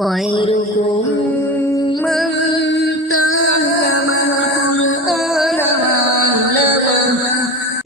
خيركم من تعلم القرآن وعلمه।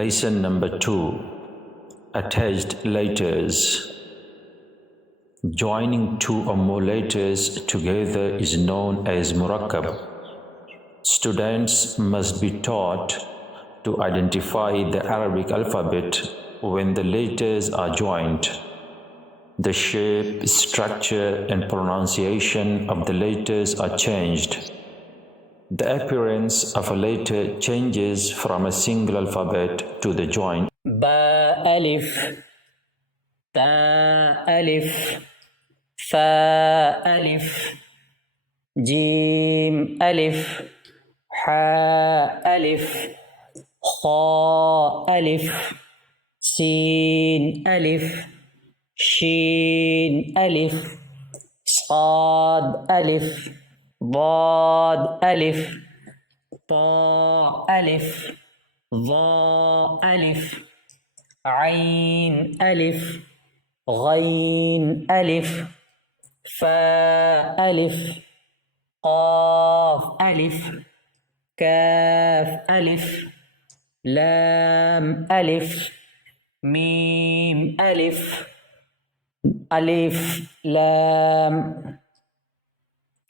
Lesson number 2. Attached letters. Joining two or more letters together is known as Muarakkab. Students must be taught to identify the Arabic alphabet when the letters are joined. The shape, structure, and pronunciation of the letters are changed. The appearance of a letter changes from a single alphabet to the joint. با ألف تا ألف فا ألف جيم ألف حاء ألف خاء ألف سين ألف شين ألف صاد ألف ضاد ألف طاء ألف ظاء ألف عين ألف غين ألف فاء ألف قاف ألف كاف ألف لام ألف ميم ألف ألف لام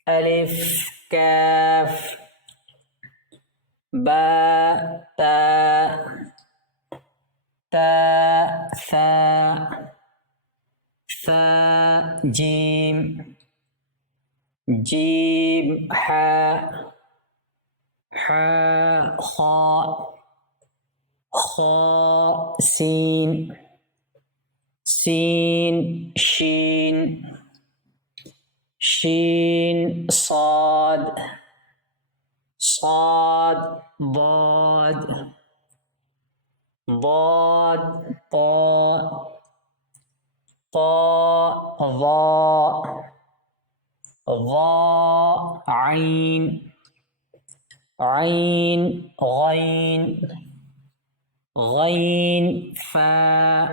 ألف كاف باء تاء تاء ثاء ثاء جيم جيم حاء حاء خاء خاء سين سين شين شين صاد صاد ضاد ضاد طاء طاء ظاء ظاء عين عين غين غين فاء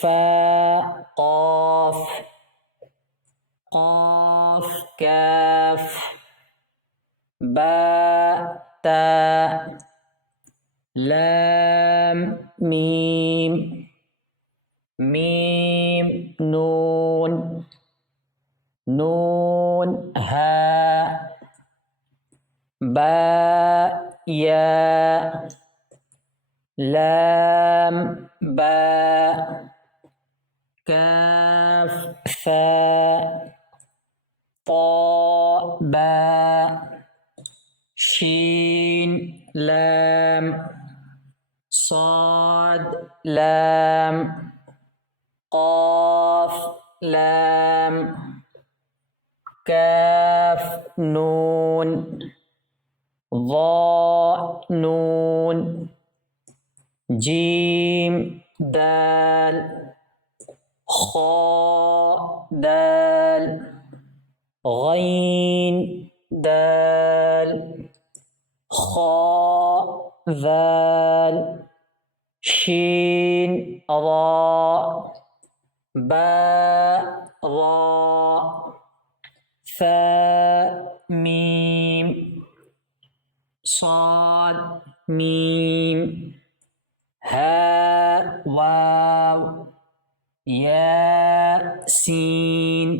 فاء قاف قاف كاف باء تاء لام ميم ميم نون نون هاء باء ياء لام باء كاف ثاء طاء باء شين لام صاد لام قاف لام كاف نون ضاء نون جيم دال خاء دال غين دال خاء ذال شين ضاء باء ضاء ثاء ميم صاد ميم هاء واو ياء سين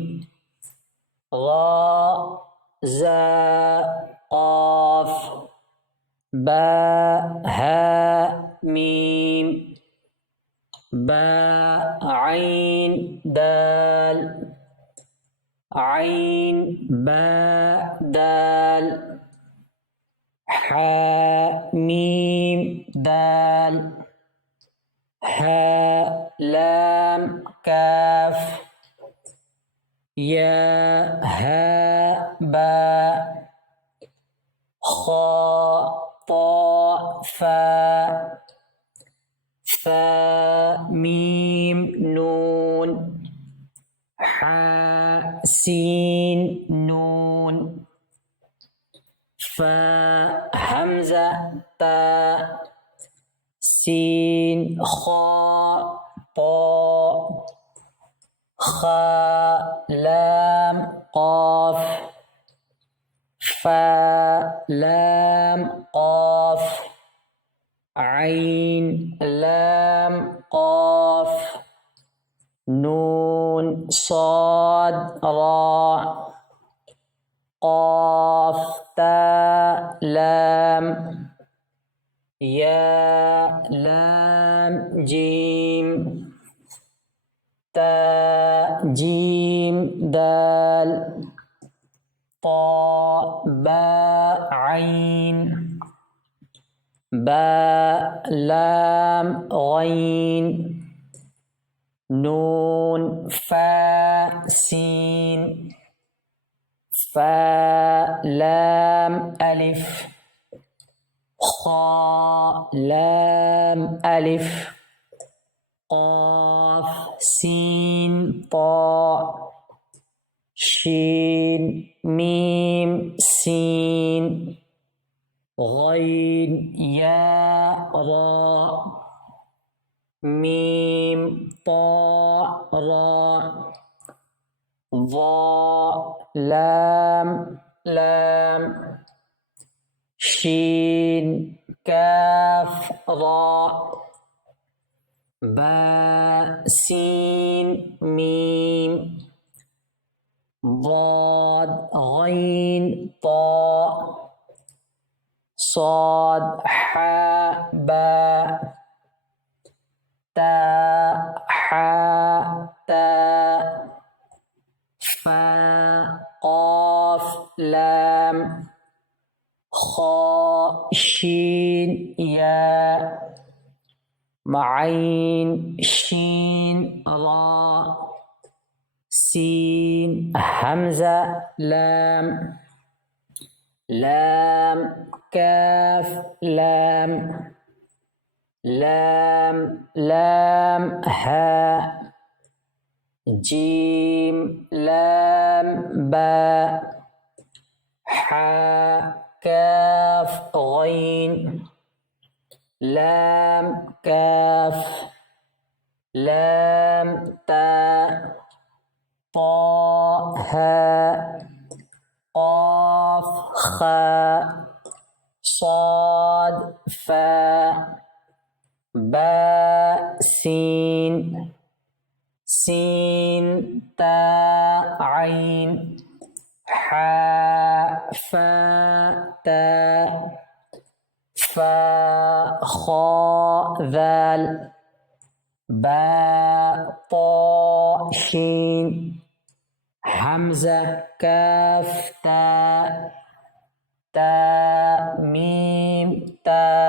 غاء زاء قاف باء هاء ميم باء عين دال عين باء دال حاء ميم دال هاء لام كاف ياء هاء باء خاء طاء فاء ثاء ميم نون نون حاء سين نون فاء همزة تاء سين خاء طاء خاء لام قاف فاء لام قاف عين لام قاف نون صاد راء قاف تاء لام يا لام جيم تاء جيم دال طاء باء عين باء لام غين نون فاء سين فاء لام ألف خاء لام ألف قاف سين طاء شين ميم سين غين ياء راء ميم طاء راء ضاء لام لام شين كاف راء باء سين ميم ضاد غين طاء صاد حاء باء تاء حاء تاء فاء قاف لام خاء شين ياء معين شين راء سين همزة لام لام كاف لام لام لام هاء جيم لام باء حاء كاف غين لام كاف لام تاء طاء هاء قاف خاء صاد فاء باء سين سين تاء عين حاء فاء تاء فاء خاء ذال باء طاء شين همزة كاف تاء تاء ميم تاء